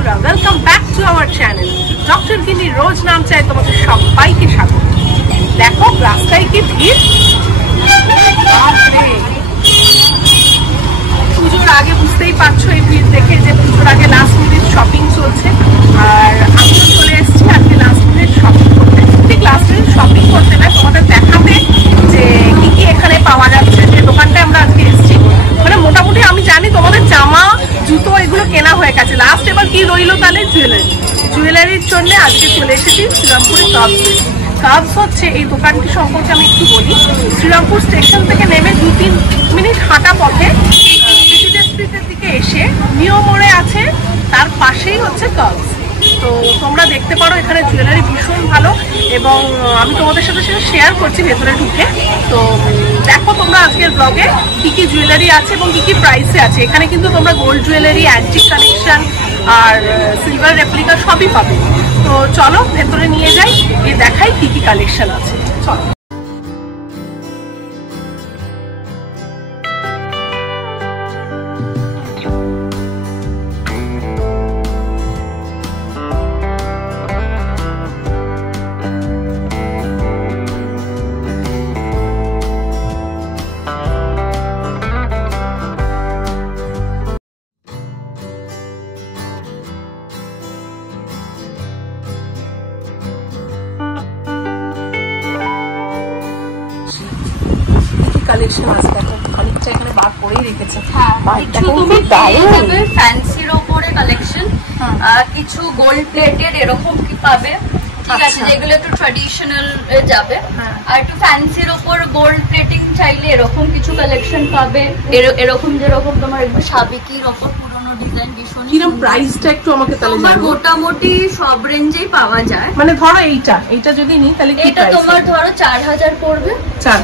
বন্ধুরা, welcome back to our channel doctor Gini রোজ নাম চাই তোমাদের সবাইকে স্বাগত। দেখো রাস্তায় কি ভিড়, পুজোর আগে বুঝতেই পারছো এই ভিড় দেখে যে পুজোর আগে লাস্ট মিনিট শপিং চলছে। আর আমিও চলে এসেছি আজকে লাস্ট মিনিট শপিং করতে। ঠিক লাস্ট মিনিট শপিং করতে না, তোমাদের দেখাতে যে কি কি এখানে পাওয়া যাচ্ছে। যে দোকানটায় আমরা আজকে এসেছি, মানে মোটামুটি আমি জানি তোমাদের জামা জুতো এগুলো কেনা হয়ে গেছে। লাস্ট এবার কি রইলো তাহলে জুয়েলারির জন্য আজকে চলে এসেছি শ্রীরামপুরের কাবস হচ্ছে এই দোকানটি সম্পর্কে আমি একটু বলি। শ্রীরামপুর স্টেশন থেকে নেমে 2-3 মিনিট হাঁটা পথে প্রেসিডেন্ট স্ট্রিটের দিকে এসে নিউ মোড়ে আছে, তার পাশেই হচ্ছে কাবস। তো তোমরা দেখতে পারো এখানে জুয়েলারি ভীষণ ভালো, এবং আমি তোমাদের সাথে সেটা শেয়ার করছি ভেতরে ঢুকে। তো দেখো তোমরা আজকের ব্লগে কি কি জুয়েলারি আছে এবং কি কি প্রাইসে আছে। এখানে কিন্তু তোমরা গোল্ড জুয়েলারি, অ্যান্টিক কালেকশন আর সিলভার রেপ্লিকা সবই পাবে। তো চলো ভেতরে নিয়ে যাই, এই দেখাই কি কি কালেকশন আছে। চলো। কালেকশন আছে দেখো, অনেকটা এখানে বার করেই রেখেছে। কিছু তুমি ফ্যান্সির ওপরে কালেকশন, কিছু গোল্ড প্লেটেড এরকম কি পাবে, ঠিক আছে, যেগুলো একটু ট্র্যাডিশনাল যাবে। আর একটু ফ্যান্সির ওপর গোল্ড প্লেটিং চাইলে এরকম কিছু কালেকশন পাবে। এরকম যেরকম তোমার একটু সাবিকির ওপর পুরনো ডিজাইন ভীষণ। কিরকম প্রাইসটা একটু আমাকে তাহলে জানাও। মোটামুটি সব রেঞ্জেই পাওয়া যায়। মানে ধরো এইটা যদি নিই তাহলে কি এটা তোমার ধরো 4000 পড়বে,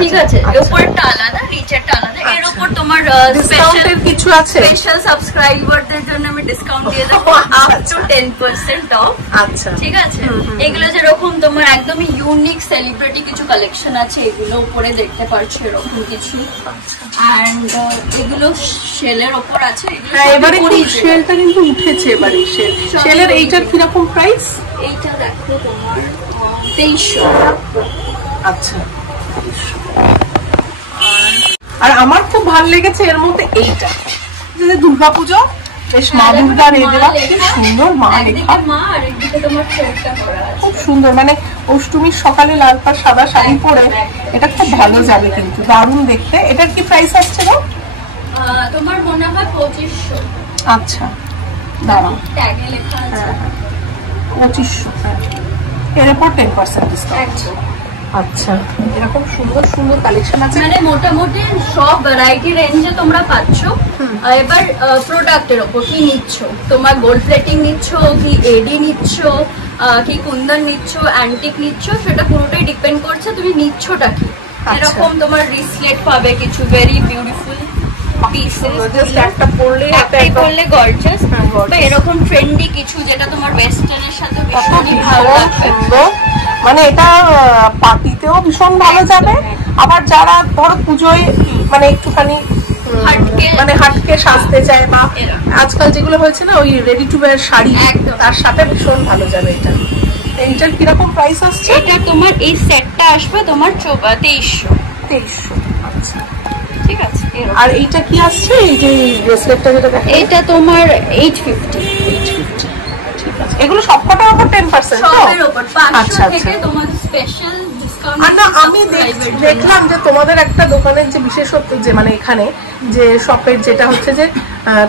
ঠিক আছে। উপরটা আলাদা, নিচেরটা আলাদা। এর উপর তোমার ডিসকাউন্টের কিছু আছে। স্পেশাল সাবস্ক্রাইবারদের জন্য আমি ডিসকাউন্ট দিয়ে দেব আপ টু 10% অফ। আচ্ছা, ঠিক আছে। এগুলো যেরকম তোমার একদমই ইউনিক সেলিব্রিটি কিছু কালেকশন আছে, এগুলো উপরে দেখতে পাচ্ছ এরকম কিছু। এন্ড এগুলো শেলের উপর আছে। হ্যাঁ, এবারে শেলটা কিন্তু উঠেছে এবারে। শেলের এইটার কি রকম প্রাইস? এইটা দেখো তোমার 2300। আচ্ছা, আর আমার খুব ভালো লেগেছে এর মধ্যে এইটা, যে দুর্গাপূজা বেশ মা দুর্গার এ দেওয়া, কি সুন্দর মা লেখা, খুব সুন্দর। মানে অষ্টমীর সকালে লাল পাড় সাদা শাড়ি পরে এটা খুব ভালো যাবে, কিন্তু দারুণ দেখতে। এটার কি প্রাইস আসছে গো? তোমার মনে হয় 2500। আচ্ছা, দাঁড়াও, ট্যাগে লেখা আছে 2500। এর উপর 10% ডিসকাউন্ট। আচ্ছা, এরকম সুন্দর সুন্দর কালেকশন আছে। মানে মোটামুটি সব ভ্যারাইটি রেঞ্জে তোমরা পাচ্ছ। এবার প্রোডাক্টের উপর কি নিচ্ছ, তোমার গোল্ড প্লেটিং নিচ্ছ কি এডি নিচ্ছ কি কুন্দন নিচ্ছ অ্যান্টিক নিচ্ছ, সেটা পুরোটাই ডিপেন্ড করছে তুমি নিচ্ছটা কি। এরকম তোমার রিসলেট পাবে কিছু ভেরি বিউটিফুল পিসেস, একটা পরলে গর্জাস। বা এরকম ট্রেন্ডি কিছু যেটা তোমার ওয়েস্টার্নের সাথে ভীষণই ভালো লাগবে। মানে এটা পার্টিতেও ভীষণ ভালো যাবে। আবার যারা ধরো পুজোয় মানে একটুখানি মানে হাটকে সাজতে চায়, বা আজকাল যেগুলো হয়েছে না ওই রেডি টু ওয়্যার শাড়ি, তার সাথে ভীষণ ভালো যাবে এটা। এইটার কিরকম প্রাইস আসছে? এটা তোমার এই সেটটা আসবে তোমার 2300। আচ্ছা, ঠিক আছে। আর এইটা কি আসছে, এই যে ব্রেসলেটটা যেটা দেখো, এটা তোমার 850। ঠিক আছে, এগুলো সবকটার উপর 10%? সবের উপর 500 থেকে তোমাদের স্পেশাল ডিসকাউন্ট। আর না, আমি দেখলাম যে তোমাদের একটা দোকানের যে বিশেষত্ব, যে মানে এখানে যে শপের যেটা হচ্ছে যে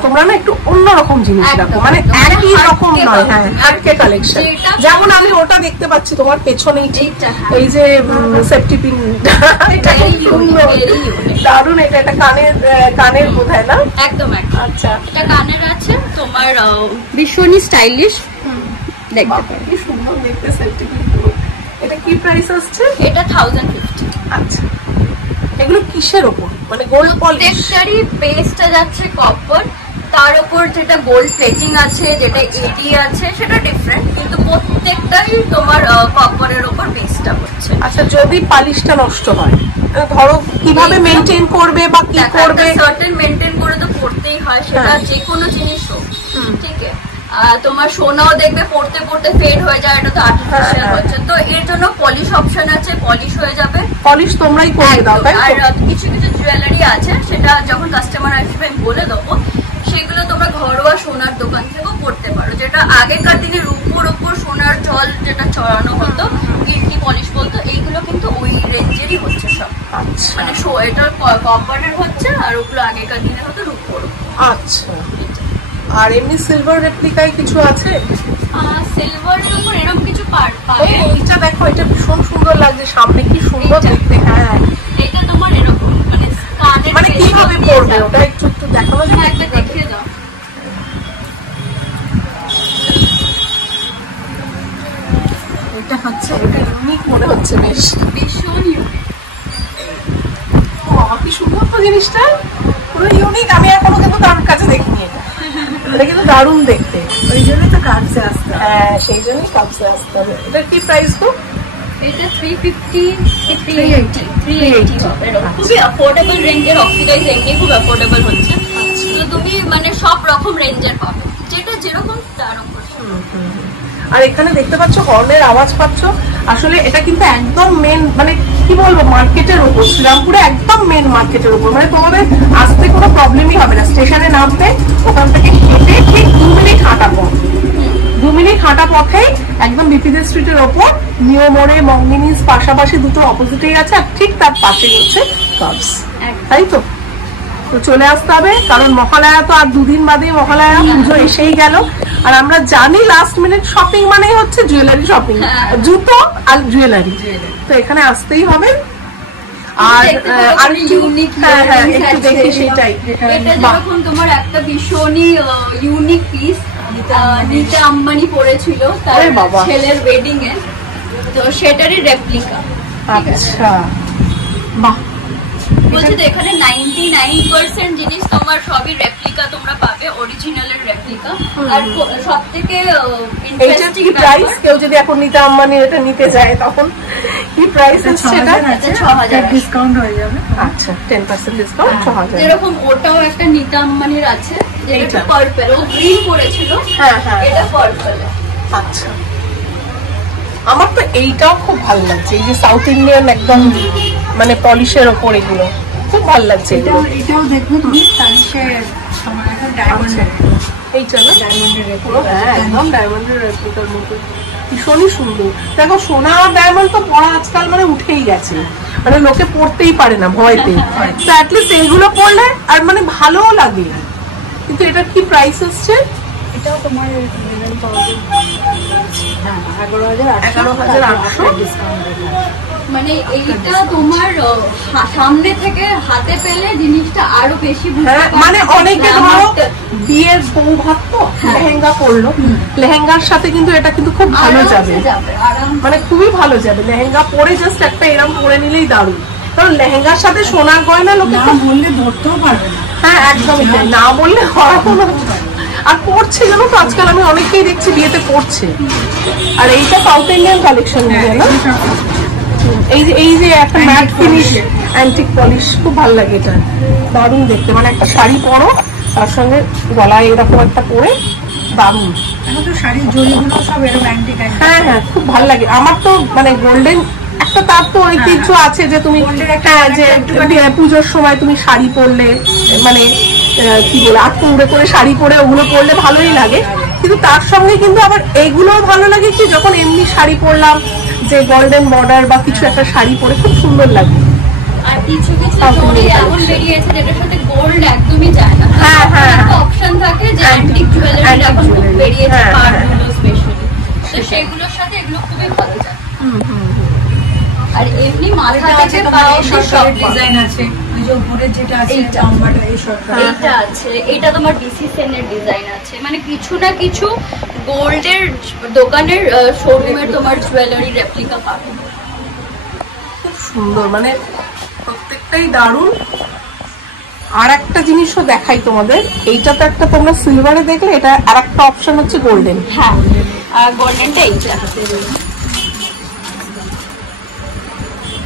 তোমরা না একটু অন্যরকম জিনিস রাখো, মানে একই রকম নয়। হ্যাঁ, হাটকে কালেকশন। যেমন আমি ওটা দেখতে পাচ্ছি তোমার পেছনেই, ঠিক এই যে সেফটি পিন, এটা দারুণ। এটা একটা কানের বোধহয় না? একদম। আচ্ছা, এটা কানের আছে তোমার, ভীষণই স্টাইলিশ দেখতে পারো, কি সুন্দর দেখতে সেফটি পিন। এটা কি প্রাইস আসছে? এটা 1050। আচ্ছা, এগুলো কিসের উপর? মানে গোল্ড পলিশ? প্রত্যেকটারই বেসটা যাচ্ছে কপার, তার উপর যেটা গোল্ড প্লেটিং আছে, যেটা এডি আছে সেটা ডিফারেন্ট, কিন্তু প্রত্যেকটাই তোমার কপারের উপর বেসটা হচ্ছে। আচ্ছা, যদি পালিশটা নষ্ট হয় ধরো কিভাবে মেইনটেইন করবে বা কি করবে? সার্টেন মেইনটেইন করে তো করতেই হয়, সেটা যে কোনো জিনিস হোক, ঠিক আছে। তোমার সোনাও দেখবে পড়তে পড়তে ফেড হয়ে যায়, এটা তো আর্টিফিশিয়াল হচ্ছে, তো এর জন্য পলিশ অপশন আছে, পলিশ হয়ে যাবে। পলিশ তোমরাই করে দাও তাই তো? আর কিছু কিছু জুয়েলারি আছে সেটা যখন কাস্টমার আসবে বলে দেবো, সেগুলো তোমরা ঘরোয়া সোনার দোকান থেকেও করতে পারো, যেটা আগেকার দিনে রূপোর ওপর সোনার জল যেটা চড়ানো হতো, কিডনি পলিশ বলতো, এইগুলো কিন্তু ওই রেঞ্জেরই হচ্ছে সব। মানে এটা কপারের হচ্ছে, আর ওগুলো আগেকার দিনে হতো রূপোর। আচ্ছা, আর এমনি সিলভার রেপ্লিকায় কিছু আছে? সিলভারের উপর এরকম কিছু পার্ট পাবে। এইটা দেখো, এটা ভীষণ সুন্দর লাগছে, সামনে কি সুন্দর দেখতে। হ্যাঁ, এটা তোমার এরকম মানে কিভাবে পড়বে ওটা একটু একটু দেখানো যায়? একটা দেখিয়ে দাও। এটা হচ্ছে, এটা ইউনিক মনে হচ্ছে, বেশ ভীষণ ইউনিক। কি সুন্দর তো জিনিসটা, পুরো ইউনিক। আমি এখনো কিন্তু কারোর কাছে দেখিনি এটা। এটা কিন্তু দারুণ দেখতে, ওই জন্যই তো কাপসে আসতে হবে। হ্যাঁ সেই জন্যই কাপসে আসতে হবে। এটার কি প্রাইস তো? এটা 350 380 হবে। খুবই অ্যাফোর্ডেবল রেঞ্জের, অক্সিডাইজ এমনি খুব অ্যাফোর্ডেবল হচ্ছে, তো তুমি মানে সব রকম রেঞ্জের পাবে, যেটা যেরকম তার উপর। আর এখানে দেখতে পাচ্ছ হর্নের আওয়াজ পাচ্ছ, আসলে এটা কিন্তু একদম মেন, মানে কি বলবো, মার্কেটের উপর, শ্রীরামপুরে একদম মেন মার্কেটের উপর, মানে তোমাদের আসতে কোনো প্রবলেমই হবে না। স্টেশনে নামবে, ওখান থেকে হেঁটে ঠিক 2 মিনিট হাঁটা পথ, 2 মিনিট হাঁটা পথেই একদম বিপিজে স্ট্রিটের ওপর নিউ মোড়ে মঙ্গিনিস পাশাপাশি দুটো অপোজিটেই আছে, আর ঠিক তার পাশেই হচ্ছে কাবস, তাই তো? তো চলে আসতে হবে, কারণ মহালয়া তো আর 2 দিন বাদে মহালয়া, পুজো এসেই গেল। আর আমরা জানি লাস্ট মিনিট শপিং মানেই হচ্ছে জুয়েলারি শপিং, জুতো আর জুয়েলারি, তো এখানে আসতেই হবে। আর ইউনিক, একটু দেখি সেটাই। এটা যখন তোমার একটা ভীষণই ইউনিক পিস, নিতা আম্বানি পরেছিল তার ছেলের ওয়েডিং এ, তো সেটারই রেপ্লিকা। আচ্ছা, বাহ। বলছি তো এখানে 99% জিনিস তোমার সবই রেপ্লিকা তোমরা পাবে, অরিজিনালের রেপ্লিকা। আর সবথেকে ইন্টারেস্টিং প্রাইস, কেউ যদি এখন নিতা আম্বানি এটা নিতে যায় তখন কি প্রাইস আছে? এটা 6000 ডিসকাউন্ট হয়ে যাবে। আচ্ছা, 10% ডিসকাউন্ট, 6000। যেরকম ওটাও একটা নিতা আম্বানির আছে, যেটা পার্পল, ও গ্রিন করেছিল, হ্যাঁ হ্যাঁ, এটা পার্পল। আচ্ছা, আমার তো এইটাও খুব ভালো লাগছে, এই যে সাউথ ইন্ডিয়ান একদম মানে পলিশের ওপর, এগুলো খুব ভালো লাগছে। এটাও দেখবে তুমি স্টাইলিশে, আমার এখন ডায়মন্ডের, এইটা না ডায়মন্ডের একদম ডায়মন্ডের রেপ্লিকার মতো, ভীষণই সুন্দর। দেখো সোনা আর ডায়মন্ড তো পড়া আজকাল মানে উঠেই গেছে, মানে লোকে পড়তেই পারে না ভয়তে, তো অ্যাটলিস্ট এইগুলো পড়লে আর মানে ভালোও লাগে। কিন্তু এটার কি প্রাইস আসছে? এটাও তোমার 11,800 ডিসকাউন্ট। মানে এইটা তোমার সামনে থেকে হাতে পেলে জিনিসটা আরো বেশি বুঝতে পারবে। মানে অনেকে ধরো বিয়ের বউ ভাত তো লেহেঙ্গা পরলো, লেহেঙ্গার সাথে কিন্তু এটা কিন্তু খুব ভালো যাবে, মানে খুবই ভালো যাবে। লেহেঙ্গা পরে জাস্ট একটা এরকম পরে নিলেই দারুণ, কারণ লেহেঙ্গার সাথে সোনার গয়না লোকে না বললে ধরতেও পারবে না। হ্যাঁ একদমই তাই, না বললে হওয়ার না। আর পড়ছে জানো তো, আজকাল আমি অনেককেই দেখছি বিয়েতে পড়ছে। আর এইটা সাউথ ইন্ডিয়ান কালেকশন না, এই যে একটা ম্যাট ফিনিশ অ্যান্টিক পলিশ, খুব ভালো লাগে এটা, দারুণ দেখতে। মানে একটা শাড়ি পরো, তার সঙ্গে গলায় এরকম একটা পরে, দারুণ। এখন তো শাড়ির জড়িগুলো সব এরকম অ্যান্টিক। হ্যাঁ হ্যাঁ, খুব ভালো লাগে। আমার তো মানে গোল্ডেন একটা, তার তো ঐতিহ্য আছে যে তুমি হ্যাঁ যে পুজোর সময় তুমি শাড়ি পরলে, মানে কি বলে আটকুমড়ে করে শাড়ি পরে ওগুলো পরলে ভালোই লাগে, কিন্তু তার সঙ্গে কিন্তু আবার এগুলো ভালো লাগে কি যখন এমনি শাড়ি পরলাম, যে গোল্ডেন বর্ডার বা কিছু একটা শাড়ি পরে খুব সুন্দর লাগে। আর কিছু কিছু জড়ি এমন বেরিয়েছে যেটার সাথে গোল্ড একদমই যায় না, হ্যাঁ হ্যাঁ, একটা অপশন থাকে যে অ্যান্টিক জুয়েলারি এখন খুব বেরিয়েছে, পার্লগুলো স্পেশালি, তো সেগুলোর সাথে এগুলো খুবই ভালো যায়। আর এমনি মাথা থেকে পাও সব ডিজাইন আছে, যেটা আছে এইটা আছে, এটা তোমার ডিসি সেনের ডিজাইন আছে, মানে কিছু না কিছু গোল্ডের দোকানের শোরুমের তোমার জুয়েলারি রেপ্লিকা পাবে। খুব সুন্দর, মানে প্রত্যেকটাই দারুণ। আর একটা জিনিসও দেখাই তোমাদের, এইটা তো একটা তোমরা সিলভারে দেখলে, এটা আর একটা অপশন হচ্ছে গোল্ডেন। হ্যাঁ, আর গোল্ডেনটা এইটা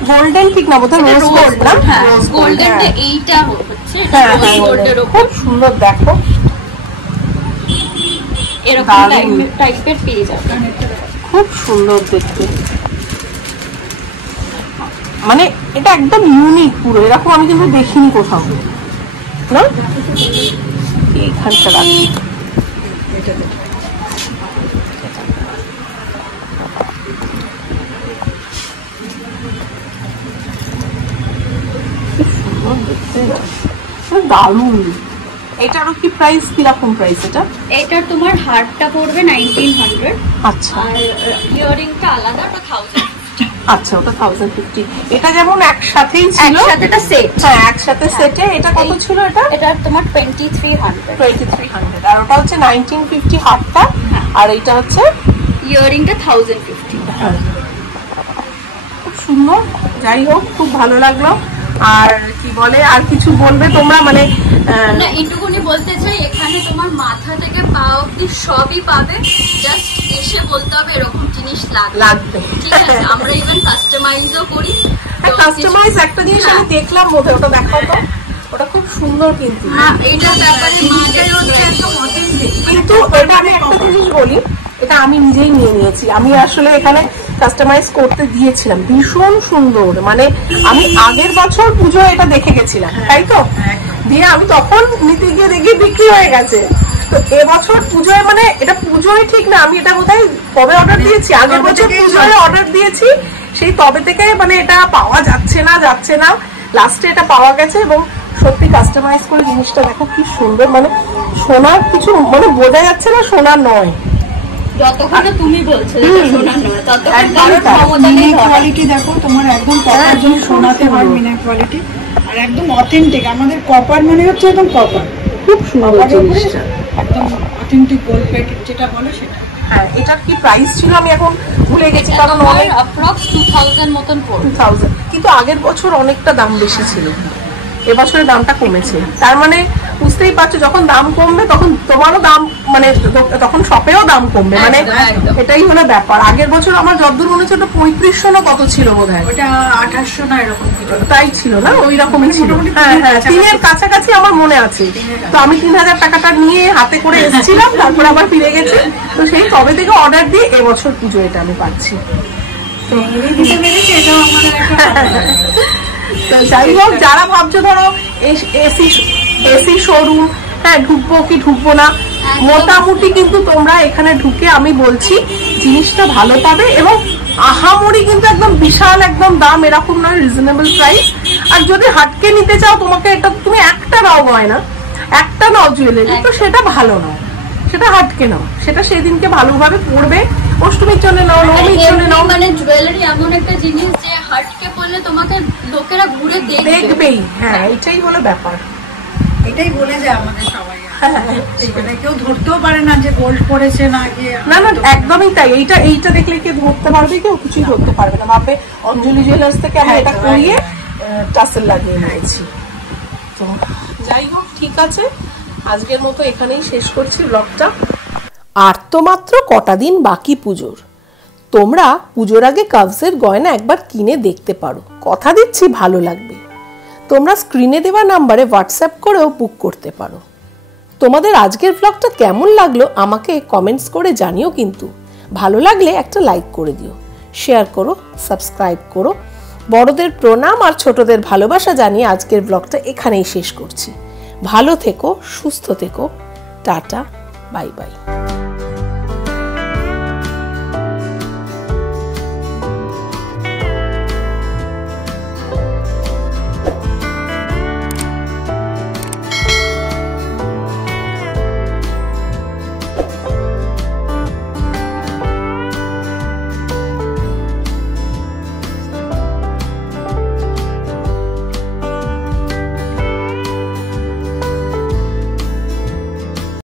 গোল্ডেন ঠিক না, বোধহয় রোজ গোল্ড না? হ্যাঁ, গোল্ডেনটা এইটা হচ্ছে, হ্যাঁ গোল্ডের উপর খুব সুন্দর। দেখো এরকম টাইপের পেয়ে যাবে। খুব সুন্দর দেখতে, মানে এটা একদম ইউনিক পুরো, এরকম আমি কিন্তু দেখিনি কোথাও না। এইখানটা রাখি, দারুন। এটারও কি প্রাইস, কিরকম প্রাইস এটা? এটার তোমার হারটা পড়বে 1900। আচ্ছা, আর ইয়ারিংটা আলাদা, ওটা 1000। আচ্ছা, ওটা 1050। এটা যেমন একসাথেই ছিল, একসাথে এটা সেট। হ্যাঁ, একসাথে সেটে। এটা কত ছিল এটা? এটা তোমার 2300। 2300। আর ওটা হচ্ছে 1950 হাফটা, আর এটা হচ্ছে ইয়ারিংটা 1050। খুব সুন্দর। যাই হোক, খুব ভালো লাগলো। আর কি বলে, আর কিছু বলবে তোমরা? মানে না, এইটুকুনি বলতে চাই, এখানে তোমার মাথা থেকে পা অব্দি সবই পাবে, জাস্ট এসে বলতে হবে এরকম জিনিস লাগবে, ঠিক আছে? আমরা ইভেন কাস্টমাইজও করি। কাস্টমাইজ একটা জিনিস আমি দেখলাম বোধহয়, ওটা দেখাও তো। ওটা খুব সুন্দর কিন্তু। হ্যাঁ, এইটার ব্যাপারে মাটাই হচ্ছে একদম অথেন্টিক। কিন্তু এটা আমি একটা জিনিস বলি, এটা আমি নিজেই নিয়ে নিয়েছি। আমি আসলে এখানে কাস্টমাইজ করতে দিয়েছিলাম, ভীষণ সুন্দর। মানে আমি আগের বছর পুজো এটা দেখে গেছিলাম, তাই তো? দিয়ে আমি তখন নিতে গিয়ে দেখি বিক্রি হয়ে গেছে। তো এবছর পুজোয়, মানে এটা পুজোয় ঠিক না, আমি এটা কোথায় কবে অর্ডার দিয়েছি, আগের বছর পুজোয় অর্ডার দিয়েছি। সেই তবে থেকে মানে এটা পাওয়া যাচ্ছে না, লাস্টে এটা পাওয়া গেছে। এবং সত্যি কাস্টমাইজ করে জিনিসটা দেখো কি সুন্দর, মানে সোনার কিছু মানে বোঝা যাচ্ছে না সোনা নয়। যতক্ষণ না তুমি বলছো এটা সোনা নয়, ততক্ষণ কারোর ক্ষমতা নেই। মিনা কোয়ালিটি দেখো তোমার, একদম কপার যেমন সোনাতে হয় মিনা কোয়ালিটি, আর একদম অথেন্টিক। আমাদের কপার মানে হচ্ছে একদম কপার, খুব সুন্দর জিনিসটা, একদম অথেন্টিক গোল্ড প্লেট যেটা বলে সেটা। হ্যাঁ, এটার কি প্রাইস ছিল আমি এখন ভুলে গেছি, কারণ অনেক অ্যাপ্রক্স 2000 মতন পড়বে। 2000, কিন্তু আগের বছর অনেকটা দাম বেশি ছিল, এবছরের দামটা কমেছে। তার মানে বুঝতেই পারছো, যখন দাম কমবে তখন তোমারও দাম, মানে তখন শপেও দাম কমবে, মানে এটাই হলো ব্যাপার। আগের বছর আমার যতদূর মনে হচ্ছে ওটা 3500 না কত ছিল বোধহয়, ওটা 2800 না এরকম তাই ছিল না, ওই রকমই ছিল। হ্যাঁ, 3-এর কাছাকাছি আমার মনে আছে। তো আমি 3000 টাকাটা নিয়ে হাতে করে এসেছিলাম, তারপর আবার ফিরে গেছি। তো সেই তবে থেকে অর্ডার দিয়ে এবছর পুজো এটা আমি পাচ্ছি। এটাও আমাদের একটা তো যাই হোক, যারা ভাবছো ধরো এসি শোরুম, হ্যাঁ, ঢুকবো কি ঢুকবো না, মোটামুটি কিন্তু তোমরা এখানে ঢুকে আমি বলছি জিনিসটা ভালো পাবে। এবং আহামরি কিন্তু একদম বিশাল একদম দাম এরকম নয়, রিজনেবল প্রাইস। আর যদি হাটকে নিতে চাও, তোমাকে এটা তুমি একটা নাও গয়না, একটা নাও জুয়েলারি, তো সেটা ভালো নয়, সেটা হাটকে নাও, সেটা সেদিনকে ভালোভাবে পড়বে। অষ্টমীর জন্য নাও, নবমীর জন্য নাও। মানে জুয়েলারি এমন একটা জিনিস যে হাটকে পড়লে তোমাকে লোকেরা ঘুরে দেখবেই। হ্যাঁ, এটাই হলো ব্যাপার, এটাই বলে যায় আমাদের সবাই। সেখানে কেউ ধরতেও পারে না যে গোল্ড পড়েছে না, না না, একদমই তাই। এইটা দেখলে কেউ ধরতে পারবে? কেউ কিছুই ধরতে পারবে না, ভাববে অঞ্জলি জুয়েলার্স থেকে আমি এটা করিয়ে টাসেল লাগিয়ে নিয়েছি। তো যাই হোক, ঠিক আছে, আজকের মতো এখানেই শেষ করছি ব্লগটা। আর তো মাত্র কটা দিন বাকি পুজোর। তোমরা পুজোর আগে কাভসের গয়না একবার কিনে দেখতে পারো, কথা দিচ্ছি ভালো লাগবে। তোমরা স্ক্রিনে দেওয়া নাম্বারে হোয়াটসঅ্যাপ করেও বুক করতে পারো। তোমাদের আজকের ব্লগটা কেমন লাগলো আমাকে কমেন্টস করে জানিও, কিন্তু ভালো লাগলে একটা লাইক করে দিও, শেয়ার করো, সাবস্ক্রাইব করো। বড়দের প্রণাম আর ছোটদের ভালোবাসা জানিয়ে আজকের ব্লগটা এখানেই শেষ করছি। ভালো থেকো, সুস্থ থেকো, টাটা, বাই বাই।